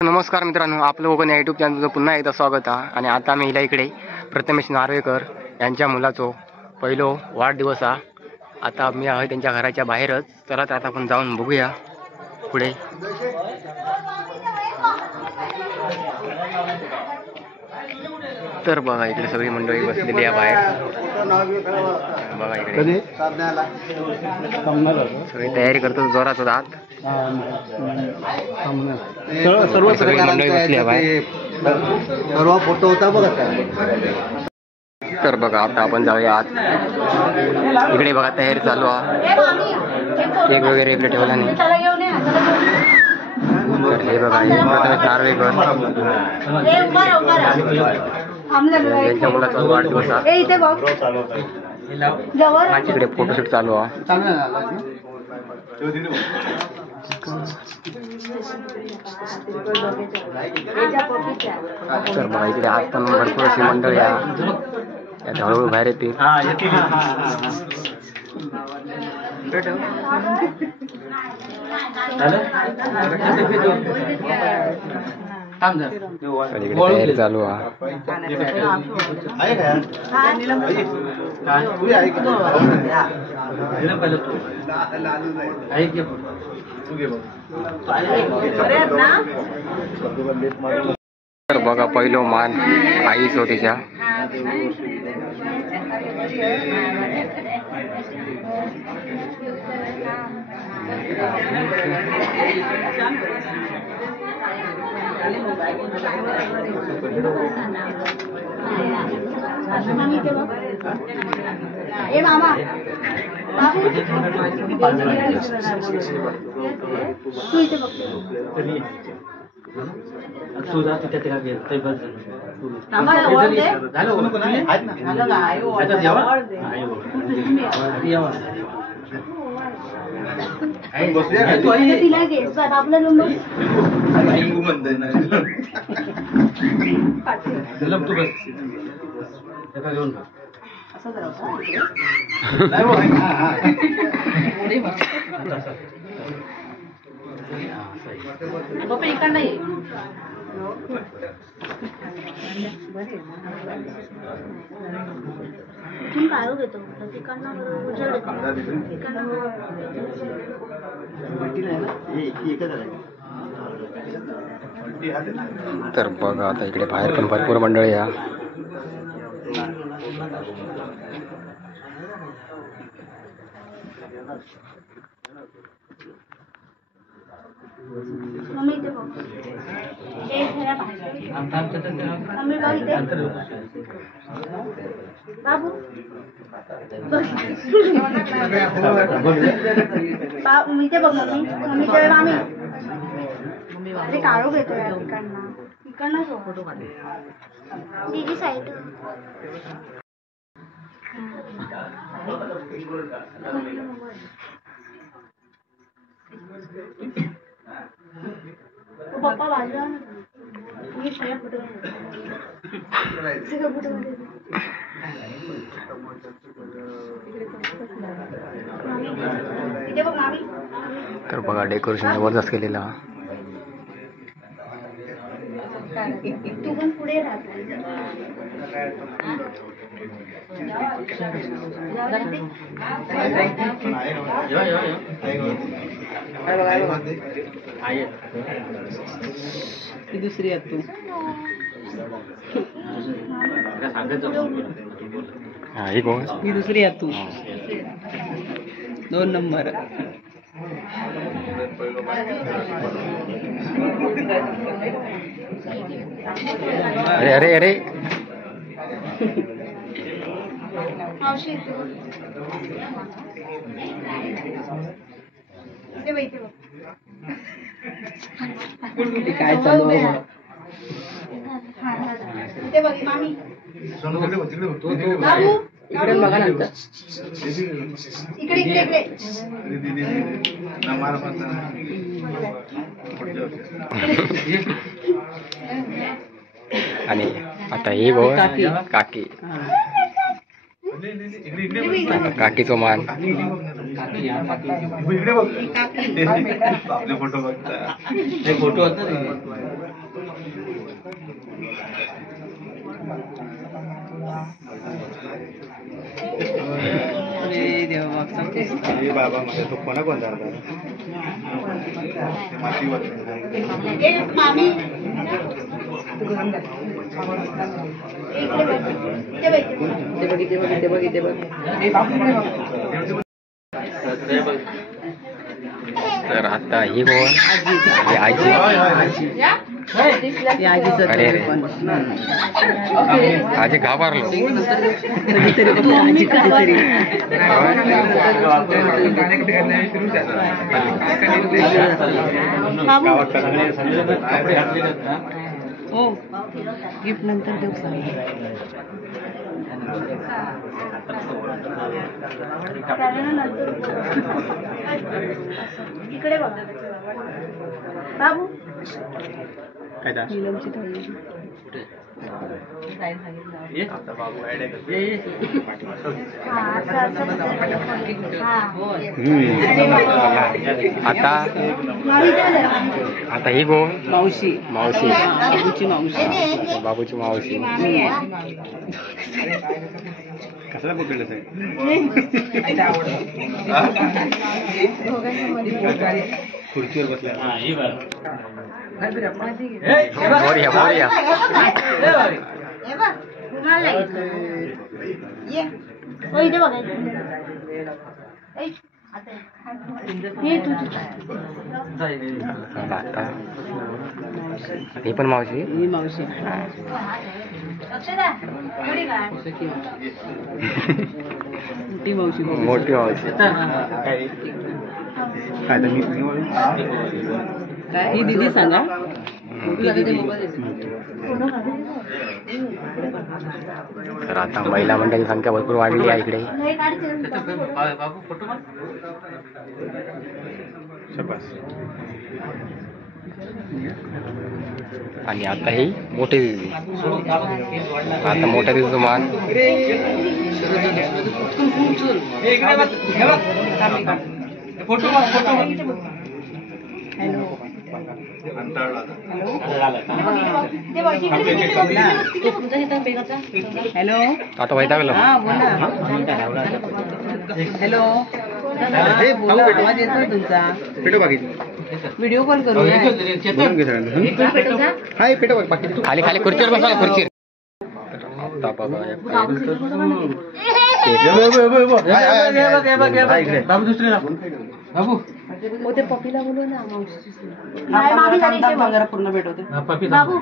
नमस्कार मित्रांनो, आपलं कोकण या यूट्यूब चॅनलचं पुन्हा एकदा स्वागत आहे. आणि आता मी हिला इकडे प्रथमेश नार्वेकर यांच्या मुलाचो पहिलो वाढदिवस आहे. आता मी आहे त्यांच्या घराच्या बाहेरच. चला तर आता आपण जाऊन बघूया पुढे. तर बघा इकडे सगळी मंडळी बसलेली आहे बाहेर. बघा इकडे सगळी तयारी करतो जोरात आत. सगळी मंडळी बसली आहे बाहेर. फोटो होता बघा. तर बघा आता आपण जाऊया आत. इकडे बघा तयारी चालू आहे. केक वगैरे इकडे ठेवला नाही. तर हे बघा हे प्रथमेश नार्वेकर यांच्या मुलाचा वाढदिवस आहे. इकडे फोटोशूट चालू आहे. तर बघा इकडे आज पण भरपूर अशी मंडळी आहे. यात हळूहळू बाहेर येतील. इकडे तयारी चालू आहे. तर बघा पहिलो मान आईच होतीच्या. तर बघा आता इकडे बाहेर पण भरपूर मंडळी आहे. काढू घेतो इकडनं फोटो दीदी साईड. पप्पा बाजूला मी सगळ्या फोटो तर बघा डेकोरेशन जबरदस्त केलेलं. तू पण पुढे राहत. दुसरी आहे तू. ही दुसरी आहे तू. 2 नंबर. अरे अरे अरे काय चालू आहे? इकडे बघा नंतर. इकडे आणि आता ही गो काकी. काकीचो मान. फोटो बाबा माझ्या तो कोणा कोण धरतात ए मामी इकडे बघ. इथे बघ. तर आता ही कोण ही आजी अरे रे आजी घाबरलो हो गिफ्ट नंतर देऊ इकडे बघ बाबू नीलमची थाळी आता आता ही कोण मावशी मावशी बाबूची मावशी बाबूची मावशी कसला पकडलं खुर्चीवर बसल्या बोरिया बोरिया हो इथे बघायचं ही पण मावशी ही मावशी मोठी मावशी मोठी मावशी काय तर ही दीदी सांगा तर आता महिला मंडळाची संख्या भरपूर वाढली आहे इकडे आणि आता ही मोठी दिदी आता मोठ्या दिदीचं मान हॅलो आता वैतागलं हा बोला हॅलो आवाज येतोय तुमचा व्हिडिओ कॉल करू खाली खाली खुर्चीवर बसा ना खुर्चीवर आता बघा बाबू दुसरे बाबू ते पपीला बोलू ना मावशी जरा पूर्ण भेटवते बाबू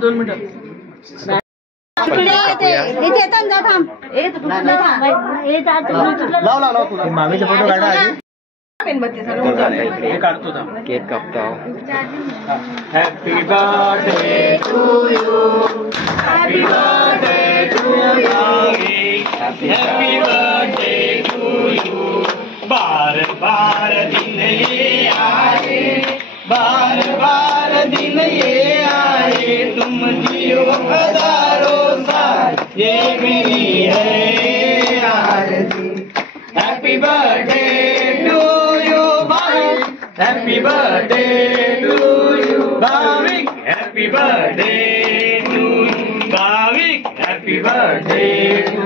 2 मिनिटं मामीचा फोटो काढा केक कापतो Happy birthday to you. Happy birthday to you. Happy birthday to you. बार बार दिन ये आए, बार बार दिन ये आए, तुम जियो हजारों साल, ये मेरी है आरज़ू. Happy birthday to you, Bhavik. Happy birthday to you, Bhavik. Happy birthday to you, Bhavik. Happy birthday to you.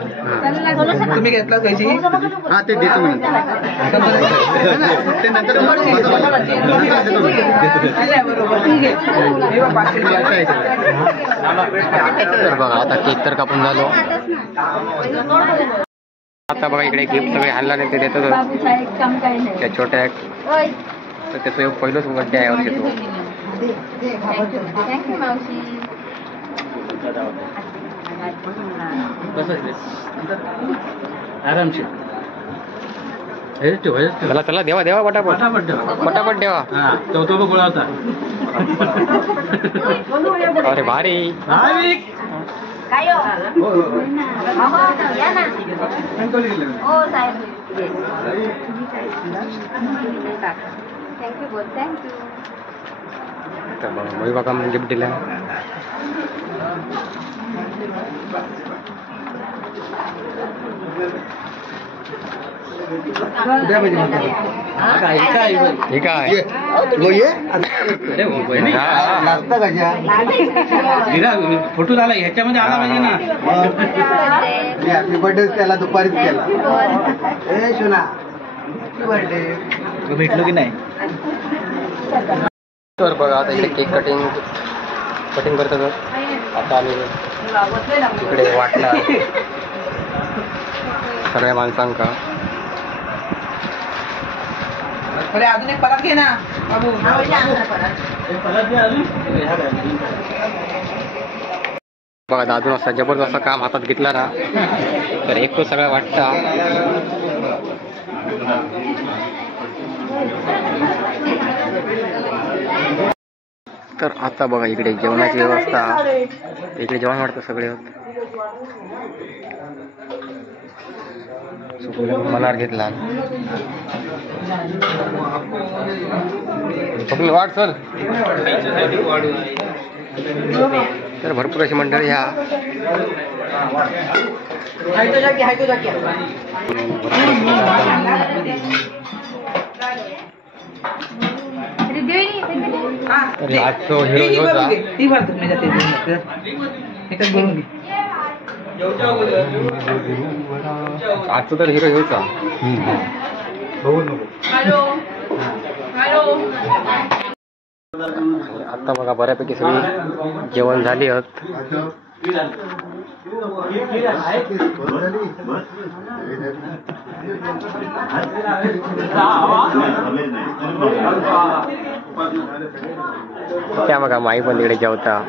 तुम्ही घेतला पैसे हा ते देतो मी ते नंतर तर बघा आता केक तर कापून झालो आता बघा इकडे गिफ्ट सगळे आणला नाही ते देतो त्या छोट्या तर त्याचं पहिलंच बर्थडे आहे वर्षी तो आरामशीर चला चला देवा देवा पटापट पटापट देवा चौथा गोळा होता अरे भारी काय हो? या ना हो साहेब थँक्यू बोल थँक्यू तर मग बघा गिफ्ट दिलं. हे काय फोटो झाला ह्याच्यामध्ये आला पाहिजे ना. हॅपी बर्थडे त्याला दुपारीच केला. ए शोना बर्थडे भेटलो की नाही. तर बघा आता इकडे केक कटिंग करतात. आता आम्ही इकडे वाटणार सगळ्या माणसांका. अजून एक परात घे ना बाबू. बघा दादून असा जबरदस्त काम हातात घेतला ना तर एक तो सगळा वाटता. तर आता बघा इकडे जेवणाची व्यवस्था. इकडे जेवण वाटतं सगळे मनार घेतला. वाट सर. तर भरपूर अशी मंडळी ह्या आजचो हिरो होता. आजचा तर हिरो होता. आता बघा बऱ्यापैकी सगळी जेवण झाली आहेत. त्या बघा माई पण तिकडे जेवता.